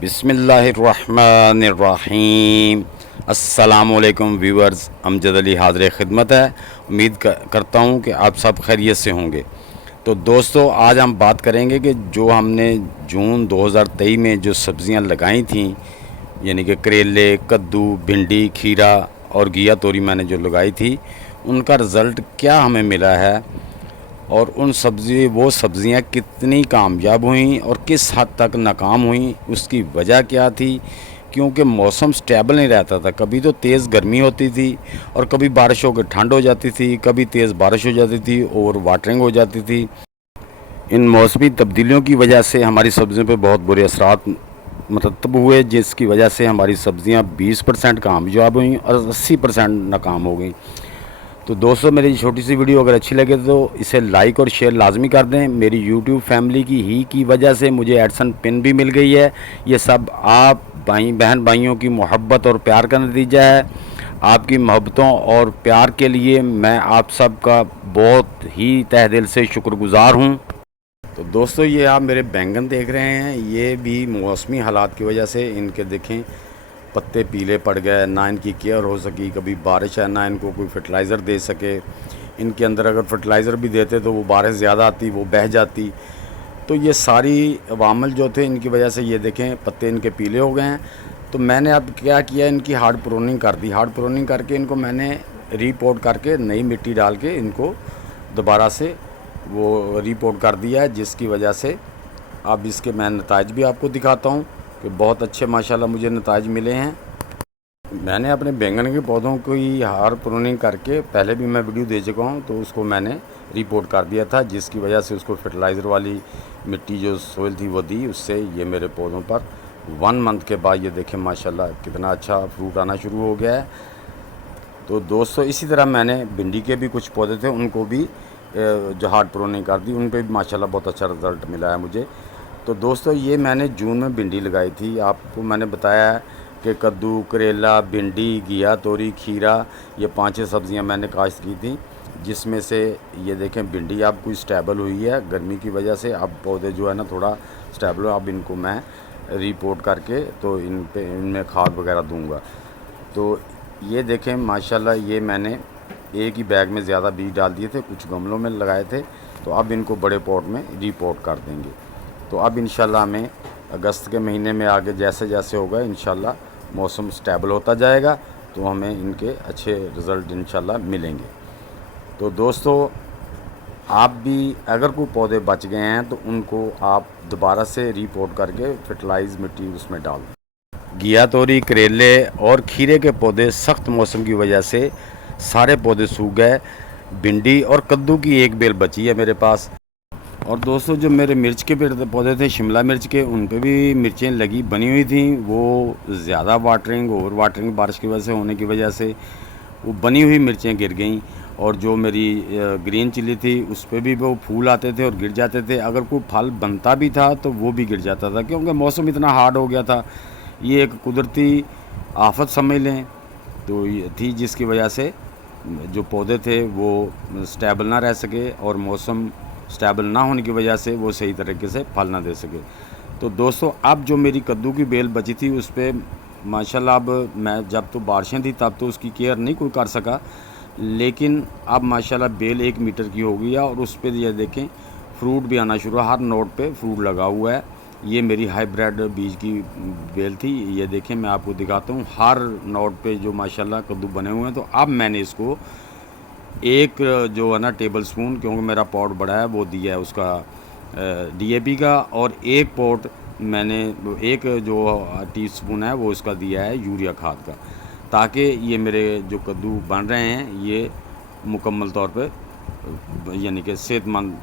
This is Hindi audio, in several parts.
बिस्मिल्लाहिर्रहमानिर्रहीम। अस्सलामुअलैकुम व्यूअर्स, अमजद अली हाज़िर खिदमत है। उम्मीद करता हूँ कि आप सब खैरियत से होंगे। तो दोस्तों, आज हम बात करेंगे कि जो हमने जून 2023 में जो सब्ज़ियाँ लगाई थीं, यानी कि करेले, कद्दू, भिंडी, खीरा और घिया तोरी मैंने जो लगाई थी, उनका रिज़ल्ट क्या हमें मिला है और वो सब्ज़ियाँ कितनी कामयाब हुईं और किस हद तक नाकाम हुईं, उसकी वजह क्या थी। क्योंकि मौसम स्टेबल नहीं रहता था, कभी तो तेज़ गर्मी होती थी और कभी बारिश होकर ठंड हो जाती थी, कभी तेज़ बारिश हो जाती थी और वाटरिंग हो जाती थी। इन मौसमी तब्दीलियों की वजह से हमारी सब्ज़ियों पे बहुत बुरे असरात मरतब हुए, जिसकी वजह से हमारी सब्ज़ियाँ 20% कामयाब हुई और 80% नाकाम हो गई। तो दोस्तों, मेरी छोटी सी वीडियो अगर अच्छी लगे तो इसे लाइक और शेयर लाजमी कर दें। मेरी यूट्यूब फैमिली की वजह से मुझे एडसन पिन भी मिल गई है। ये सब आप बहन भाइयों की मोहब्बत और प्यार का नतीजा है। आपकी मोहब्बतों और प्यार के लिए मैं आप सब का बहुत ही तहे दिल से शुक्रगुज़ार हूँ। तो दोस्तों, ये आप मेरे बैंगन देख रहे हैं, ये भी मौसमी हालात की वजह से इनके देखें पत्ते पीले पड़ गए, ना इनकी केयर हो सकी। कभी बारिश है, ना इनको कोई फर्टिलाइज़र दे सके। इनके अंदर अगर फर्टिलाइज़र भी देते तो वो बारिश ज़्यादा आती, वो बह जाती। तो ये सारी अवामल जो थे, इनकी वजह से ये देखें पत्ते इनके पीले हो गए हैं। तो मैंने अब क्या किया, इनकी हार्ड प्रूनिंग कर दी। हार्ड प्रूनिंग करके इनको मैंने रीपोर्ट करके नई मिट्टी डाल के इनको दोबारा से वो रीपोर्ट कर दिया है, जिसकी वजह से अब इसके मैं नताइज भी आपको दिखाता हूँ कि बहुत अच्छे माशाल्लाह मुझे नताइज मिले हैं। मैंने अपने बैंगन के पौधों को ही हार प्रूनिंग करके पहले भी मैं वीडियो दे चुका हूँ, तो उसको मैंने रिपोर्ट कर दिया था, जिसकी वजह से उसको फर्टिलाइज़र वाली मिट्टी जो सोइल थी वो दी। उससे ये मेरे पौधों पर 1 मंथ के बाद ये देखें माशाल्लाह कितना अच्छा फ्रूट आना शुरू हो गया है। तो दोस्तों, इसी तरह मैंने भिंडी के भी कुछ पौधे थे, उनको भी जो हार्ड प्रूनिंग कर दी, उन पर भी माशाल्लाह बहुत अच्छा रिज़ल्ट मिला है मुझे। तो दोस्तों, ये मैंने जून में भिंडी लगाई थी। आपको मैंने बताया है कि कद्दू, करेला, भिंडी, घिया तोरी, खीरा, ये 5-6 सब्ज़ियाँ मैंने काश्त की थी, जिसमें से ये देखें भिंडी अब कोई स्टेबल हुई है गर्मी की वजह से। अब पौधे जो है ना थोड़ा स्टेबल हो, अब इनको मैं रिपोर्ट करके तो इनमें खाद वगैरह दूंगा। तो ये देखें माशाल्लाह, ये मैंने एक ही बैग में ज़्यादा बीज डाल दिए थे, कुछ गमलों में लगाए थे। तो अब इनको बड़े पॉट में रिपोर्ट कर देंगे। तो अब इंशाल्लाह हमें अगस्त के महीने में आगे जैसे जैसे होगा, इंशाल्लाह मौसम स्टेबल होता जाएगा, तो हमें इनके अच्छे रिज़ल्ट इंशाल्लाह मिलेंगे। तो दोस्तों, आप भी अगर कोई पौधे बच गए हैं तो उनको आप दोबारा से रिपोर्ट करके फर्टिलाइज मिट्टी उसमें डाल दें। घिया तोरी, करेले और खीरे के पौधे सख्त मौसम की वजह से सारे पौधे सूख गए। भिंडी और कद्दू की एक बेल बची है मेरे पास। और दोस्तों, जो मेरे मिर्च के पौधे थे, शिमला मिर्च के, उन पे भी मिर्चें लगी बनी हुई थी। वो ज़्यादा वाटरिंग, ओवर वाटरिंग बारिश की वजह से होने की वजह से वो बनी हुई मिर्चें गिर गईं। और जो मेरी ग्रीन चिली थी, उस पर भी वो फूल आते थे और गिर जाते थे। अगर कोई फल बनता भी था तो वो भी गिर जाता था, क्योंकि मौसम इतना हार्ड हो गया था। ये एक कुदरती आफत समझ लें तो ये थी, जिसकी वजह से जो पौधे थे वो स्टेबल ना रह सके और मौसम स्टेबल ना होने की वजह से वो सही तरीके से फल ना दे सके। तो दोस्तों, अब जो मेरी कद्दू की बेल बची थी उस पर माशाल्लाह, अब मैं जब तो बारिशें थी तब तो उसकी केयर नहीं कोई कर सका, लेकिन अब माशाल्लाह बेल 1 मीटर की हो गई है और उस पर ये देखें फ्रूट भी आना शुरू, हर नोट पे फ्रूट लगा हुआ है। ये मेरी हाइब्रिड बीज की बेल थी। ये देखें, मैं आपको दिखाता हूँ, हर नोट पे जो माशाल्लाह कद्दू बने हुए हैं। तो अब मैंने इसको एक जो है ना टेबल स्पून, क्योंकि मेरा पॉट बड़ा है, वो दिया है उसका डीएपी का, और एक पॉट मैंने एक जो टीस्पून है वो उसका दिया है यूरिया खाद का, ताकि ये मेरे जो कद्दू बन रहे हैं ये मुकम्मल तौर पे यानी कि सेहतमंद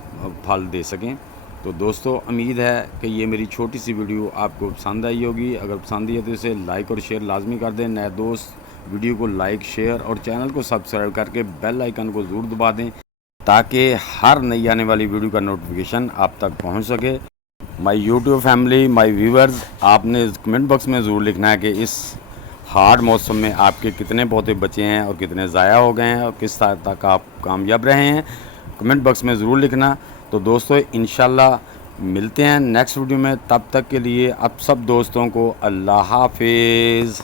फल दे सकें। तो दोस्तों, उम्मीद है कि ये मेरी छोटी सी वीडियो आपको पसंद आई होगी। अगर पसंद आई है तो इसे लाइक और शेयर लाजमी कर दें। नए दोस्त वीडियो को लाइक, शेयर और चैनल को सब्सक्राइब करके बेल आइकन को ज़रूर दबा दें, ताकि हर नई आने वाली वीडियो का नोटिफिकेशन आप तक पहुंच सके। My YouTube family, my viewers, आपने कमेंट बॉक्स में ज़रूर लिखना है कि इस हार्ड मौसम में आपके कितने पौधे बचे हैं और कितने ज़ाया हो गए हैं और किस तरह तक आप कामयाब रहे हैं। कमेंट बॉक्स में ज़रूर लिखना। तो दोस्तों, इंशाल्लाह मिलते हैं नेक्स्ट वीडियो में, तब तक के लिए आप सब दोस्तों को अल्लाह हाफिज़।